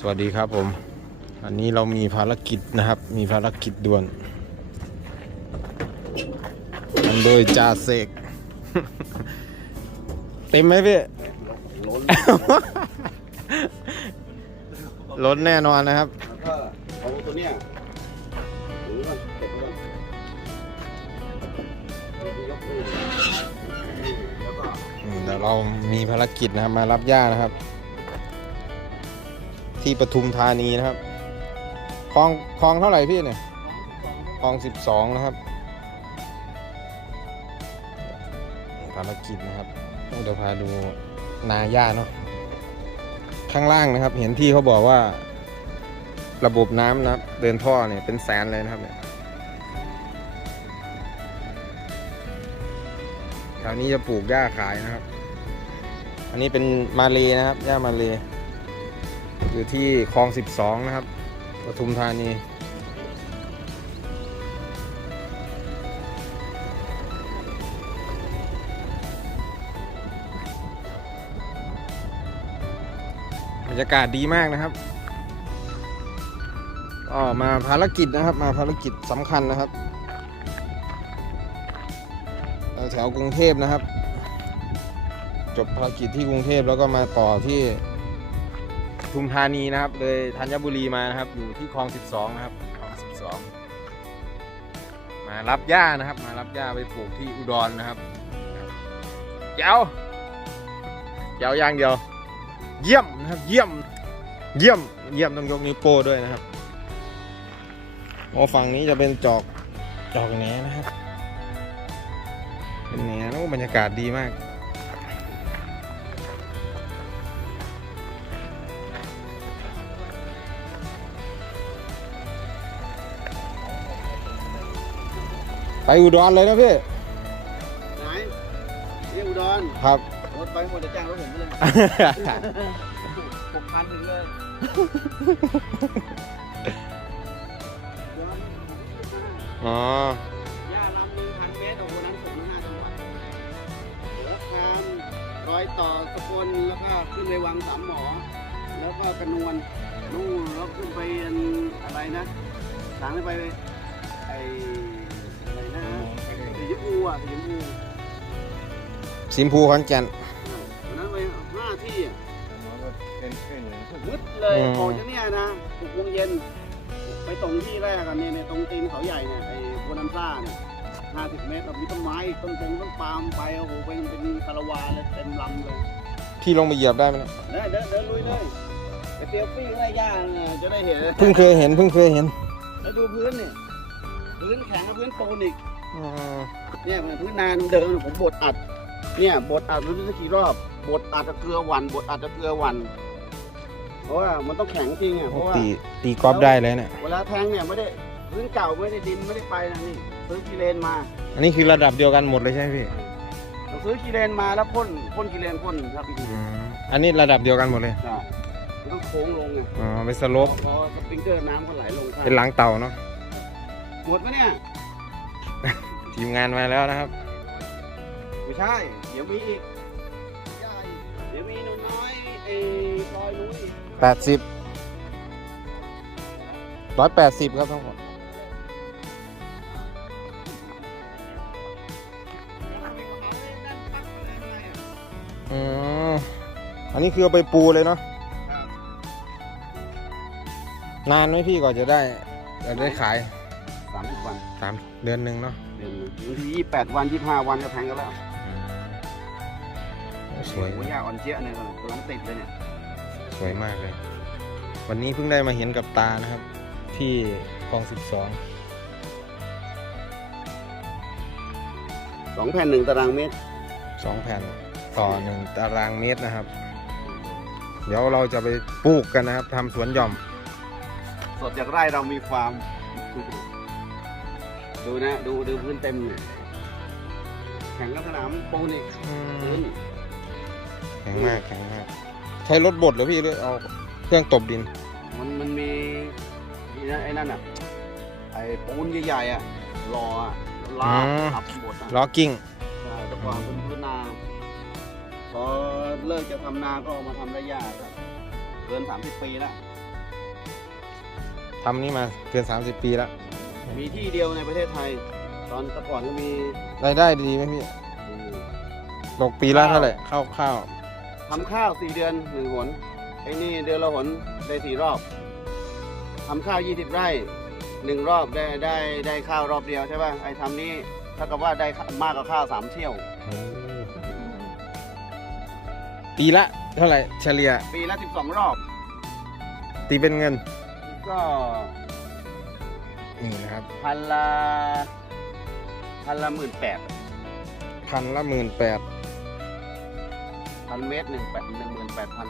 สวัสดีครับผมวันนี้เรามีภารกิจนะครับ มีภารกิจด่วนทำโดยจ่าเสก เต็มไหมพี่ล้นแน่นอนนะครับ แล้วก็เอาตัวเนี้ยถือก่อนเก็บไว้ก่อนแล้วก็เดี๋ยวเรามีภารกิจนะครับมารับย่านะครับ ที่ปทุมธานีนะครับคลองคลองเท่าไหร่พี่เนี่ยคลองสิบสองนะครับภารกิจนะครับเดี๋ยวพาดูนาย่าเนาะข้างล่างนะครับ เห็นพี่เขาบอกว่า ระบบน้ำนะครับ เดินท่อเนี่ยเป็นแสนเลยนะครับเนี่ยแถวนี้จะปลูกหญ้าขายนะครับ อันนี้เป็นมาเลนะครับหญ้ามาเล อยู่ที่คลอง 12 นะครับปทุมธานีบรรยากาศดีมากนะครับก็มาภารกิจนะครับ มาภารกิจสำคัญนะครับ แถวกรุงเทพนะครับ จบภารกิจที่กรุงเทพแล้วก็มาต่อที่ ทุมธานีนะครับ เลยธัญบุรีมานะครับ อยู่ที่คลอง 12 นะครับคลอง 12 มารับหญ้านะครับ มารับหญ้าไปปลูกที่อุดรนะครับเจ้าเจ้าอย่างเดียว เยี่ยมนะครับ เยี่ยม เยี่ยม เยี่ยมต้องยกนิ้วโป้ด้วยนะครับโอ้ฝั่งนี้จะเป็นจอกจอกแหนนะครับเป็นแหนแล้วบรรยากาศดีมาก ไปอุดรเลยนะพี่ไหนนี่อุดรครับ รถไปหมดจะจ้างรถผมไปเลยหกพันถึงเลยอุดรอ๋อย่าลำหนึ่งพันเมตรโอ้โหนั้นผมห้าจังหวัดเหลือคามรอยต่อสกลแล้วก็ขึ้นไปวังสามหมอ แล้วก็กระนวลนู่นแล้วขึ้นไปอันอะไรนะทางไปไอ อะไรนะสีชมพูอะสีชมพูสิมพูขอนแก่น วันนั้นไปห้าที่อะเป็นเป็นมืดเลยอืม ออกจากเนี่ยนะหกโมงเย็นไปตรงที่แรกกันเนี่ยในตรงตีนเขาใหญ่เนี่ยไอ้บัวน้ำซ่าเนี่ยห้าสิบเมตรแล้วมีต้นไม้ต้นตงต้นปาล์มไปโอ้โหเป็นเป็นคาราวานเลยเต็มลำเลย พี่ลงไปเหยียบได้ไหมเนี่ยเดินเดินเดินลุยเลยไปเซลฟี่ไล่ย่าเนี่ยจะได้เห็นเพิ่งเคยเห็นเพิ่งเคยเห็นแล้วดูพื้นนี่ พื้นแข็งกับพื้นปูนอีกอืมเนี่ยพื้นนานเดิมผมบดอัด เนี่ยบดอัดไม่รู้สักกี่รอบบดอัดจะเกลือหวันบดอัดจะเกลือหวันเพราะว่ามันต้องแข็งจริงอะเพราะว่าตีตีกอล์ฟได้เลยเนี่ยเวลาแทงเนี่ยไม่ได้พื้นเก่าไม่ได้ดินไม่ได้ไปนะนี่ซื้อกีเลนมา อันนี้คือระดับเดียวกันหมดเลยใช่ไหมพี่เราซื้อกีเลนมาแล้วพ่นพ่นกีเลนพ่นครับพี่อืมอันนี้ระดับเดียวกันหมดเลยใช่มันต้องโค้งลงไงอ๋อเป็นสโลปพอสปริงเกอร์น้ำก็ไหลลงข้างเป็นหลังเต่าเนาะ หมดปะเนี่ยทีมงานมาแล้วนะครับไม่ใช่ เดี๋ยวมีอีกใช่เดี๋ยวมีหนุ่มน้อยไอ้ซอยนู้นอีกแปดสิบร้อยแปดสิบครับทั้งหมดอืมอันนี้คือเอาไปปูเลยเนาะนานไหมพี่ก่อนจะได้จะได้ขายสามสิบวันสามเดือนหนึ่งเนาะเดือนหนึ่งบางทียี่แปดวันยี่ห้าวันก็แทงกันแล้วโอ้สวยหัวยาอ่อนเจี๊ยะเนี่ยกำลังติดเลยเนี่ยสวยมากเลย วันนี้เพิ่งได้มาเห็นกับตานะครับ ที่คลองสิบสองสองแผ่นหนึ่งตารางเมตรสองแผ่นต่อหนึ่งตารางเมตรนะครับ เดี๋ยวเราจะไปปลูกกันนะครับทำสวนหย่อม สดจากไร่เรามีฟาร์ม ดูนะ ดูดูพื้นเต็มเนี่ยแข่งกับสนามปูนอีกพื้นแข็งมากแข็งมาก ใช้รถบดเหรือพี่หรือเอาเครื่องตบดิน มันมันมีนี่นะไอ้นั่นอะ ไอ้ปูนใหญ่ๆอะรออะลากอืม ขับหมดอะล้อกิ้ง ใช่แต่ก่อนเป็นพื้นนาพอเลิกจะทำนาก็เอามาทำได้ยากครับเกินสามสิบปีแล้วำนี่มาเกิน 30 ปีแล้ว มีที่เดียวในประเทศไทย ตอนแต่ก่อนก็มีรายได้ดีไหมพี่อืมตกปีละเท่าไหร่ข้าวข้าวทำข้าวสี่เดือนหนึ่งหนไอ้นี่เดือนละหนได้สี่รอบทำข้าวยี่สิบไร่หนึ่งรอบได้ได้ได้ข้าวรอบเดียวใช่ป่ะไอ้ทำนี่เท่ากับว่าได้มากกว่าข้าวสามเที่ยว ปีละเท่าไหร่เฉลี่ย ปีละสิบสองรอบ ตีเป็นเงินก็ นี่นะครับ พันละพันละหมื่นแปดพันละหมื่นแปดพันเมตรหนึ่งแปดหนึ่งหมื่นแปดพัน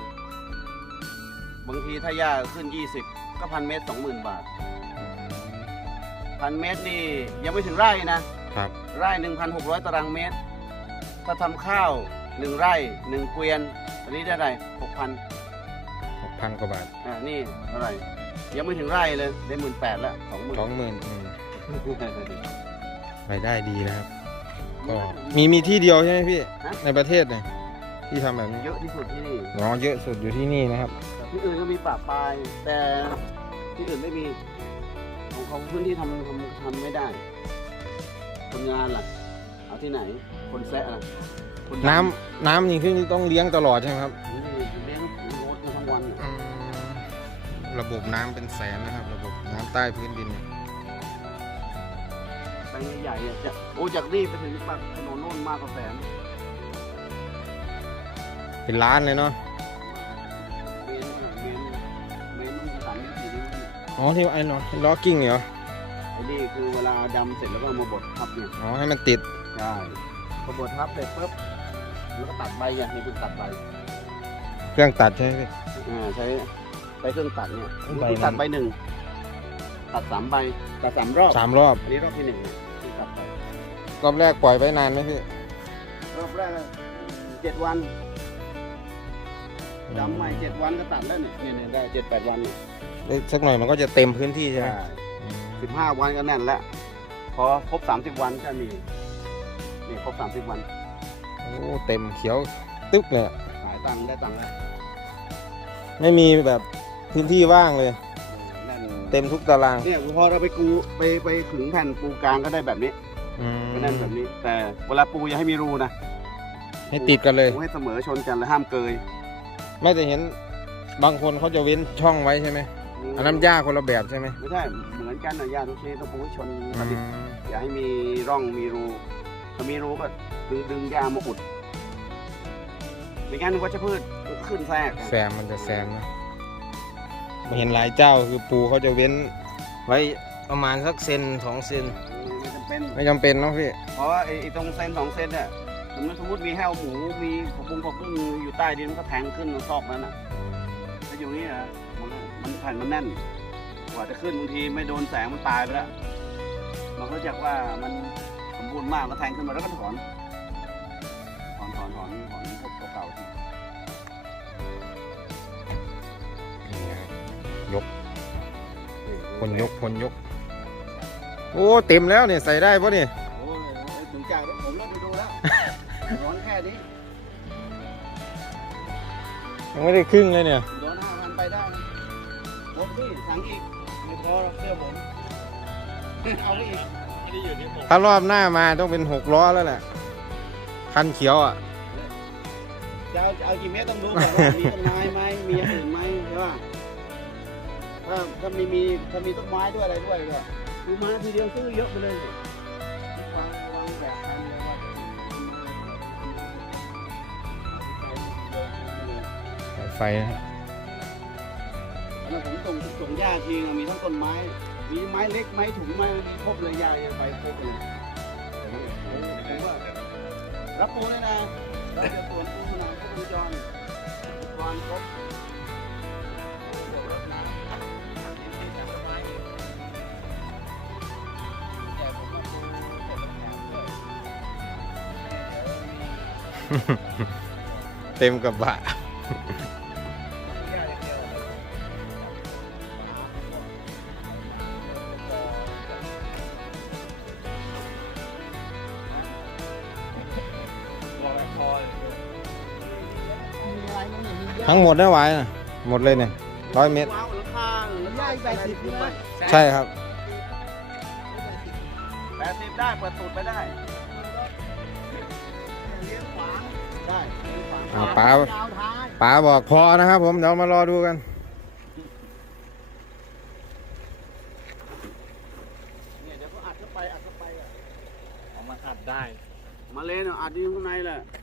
บางทีถ้าหญ้าขึ้นยี่สิบก็พันเมตรสองหมื่นบาทพันเมตรนี่ยังไม่ถึงไร่นะครับไร่หนึ่งพันหกร้อยตารางเมตร ถ้าทำข้าวหนึ่งไร่หนึ่งเกวียนอันนี้ได้ไรหกพันหกพันกว่าบาทอ่านี่เท่าไหร่ ยังไม่ถึงไร่เลยได้หมื่นแปดแล้วสองหมื่นสองหมื่นรายได้ดีนะครับ ก็มีมีที่เดียวใช่ไหมพี่ ในประเทศเนี่ยที่ทำแบบนี้เยอะที่สุดที่นี่อ๋อเยอะสุดอยู่ที่นี่นะครับแต่ที่อื่นก็มีป่าปลาย แต่ที่อื่นไม่มี ของเขาพื้นที่ทำทำทำไม่ได้ คนงานล่ะ เอาที่ไหน คนแซะล่ะคน้ำน้ำนี่คือต้องเลี้ยงตลอดใช่ไหมครับ ระบบน้ำเป็นแสนนะครับ ระบบน้ำใต้พื้นดินเนี่ยแปลงใหญ่ๆเนี่ยจะโอ้จากนี่ไปถึงปากถนนโน่นมากกว่าแสนเป็นล้านเลยเนาะเมนเมนเมนมันสามนิ้วสี่นิ้วอ๋อที่ไอ้เนาะล้อกิ้งเหรอไอ้นี่คือเวลาดำเสร็จแล้วก็เอามาบดทับเนี่ยอ๋อให้มันติดใช่พอบดทับเสร็จปุ๊บแล้วก็ตัดใบอย่างนี้คุณตัดใบเครื่องตัดใช่ไหมพี่ อ่าใช้ ใช้เครื่องตัดเนี่ยใบคุณตัดใบหนึ่งตัดสามใบตัดสามรอบสามรอบ อันนี้รอบที่หนึ่งเนี่ยที่ตัดไปรอบแรกปล่อยไว้นานไหมพี่รอบแรกเจ็ดวันดำใหม่เจ็ดวันก็ตัดแล้วเนี่ยเนี่ยเนี่ยได้เจ็ดแปดวันเนี่ยได้สักหน่อยมันก็จะเต็มพื้นที่ใช่ไหมสิบห้าวันก็แน่นแล้วพอครบสามสิบวันก็มีนี่ครบสามสิบวันโอ้เต็มเขียวตึ๊บเลยอะขายตังค์ได้ตังค์แล้วไม่มีแบบ พื้นที่ว่างเลยแน่นเต็มทุกตาราง เนี่ยพอเราไปกูไปไปขึงแผ่นปูกลางก็ได้แบบนี้อืมก็แน่นแบบนี้ แต่เวลาปูอย่าให้มีรูนะให้ติดกันเลย ปูให้เสมอชนกันและห้ามเกยไม่แต่เห็นบางคนเขาจะเว้นช่องไว้ใช่ไหมอันนั้นหญ้าคนละแบบใช่ไหมไม่ใช่เหมือนกันนะยาทุกชนิดต้องปูให้ชนอืกันดิมอย่าให้มีร่องมีรูถ้ามีรูก็ดึงดึงยามาอุดไม่งั้นวัชพืชขึ้นแทรกแซมมันจะแซมนะไม่ เห็นหลายเจ้าคือปูเขาจะเว้นไว้ประมาณสักเซนสองเซนไม่จำเป็นไม่จำเป็นเนาะพี่ เพราะว่าไอ้ไอ้ตรงเซนสองเซนเนี่ยสมมติสมมติมีแห้วหมูมีผักบุ้งผักบุ้งอยู่ใต้ดินมันก็แทงขึ้นซอกนั้นน่ะถ้าอยู่นี่นะมันก็มันแผ่นมันแน่น กว่าจะขึ้นบางทีไม่โดนแสงมันตายไปแล้วมันก็จากว่ามันสมบูรณ์มากก็แทงขึ้นมาแล้วก็ถอน ยกคนยกคนยก โอ้เต็มแล้วเนี่ยใส่ได้ปะเนี่ยโอ้ยถึงจากผมเริ่มไปดูแล้ว ร้อนแค่นี้ยังไม่ได้ครึ่งเลยเนี่ยร้อนห้าพันไปได้นะผมพี่สั่งอีกไม่พอหรอกเสื้อผม เอาไปอีกถ้ารอบหน้ามาต้องเป็นหกล้อแล้วแหละคันเขียวอะจะเอาจะเอากี่เมตรต้องรู้ก่อนว่ามีต้นไม้ไหมมีอย่างอื่นไหมใช่ป่ะ ถ้าถ้ามีมีถ้ามีต้นไม้ด้วยอะไรด้วยก็คือมาทีเดียวซื้อเยอะไปเลยสิวางวางแบบทันเลยว่าสายไฟนะฮะแล้วผมส่งส่งหญ้าทีนึงมีทั้งต้นไม้ มีไม้เล็กไม้ถุงไม้มีครบเลยหญ้ายังไปครบเลยผมว่ารับปูเลยนะเราจะสวนปูขนาดครบวงจรวางครบ เต็มกระบะทั้งหมดได้ไหวนะหมดเลยเนี่ยร้อยเมตรว้าวหลังคาหลังคาแปดสิบขึ้นไปใช่ครับ แปดสิบได้ เปิดตูดไปได้เลี้ยงขวาง ได้เลี้ยงขวางอ่าป๋ายาวท้ายป๋าบอกพอนะครับผมเดี๋ยวมารอดูกัน เนี่ยเดี๋ยวเขาอัดเข้าไปอัดเข้าไปอะเอามาอัดได้ มาเลยเนาะอัดอยู่ข้างในแหละอ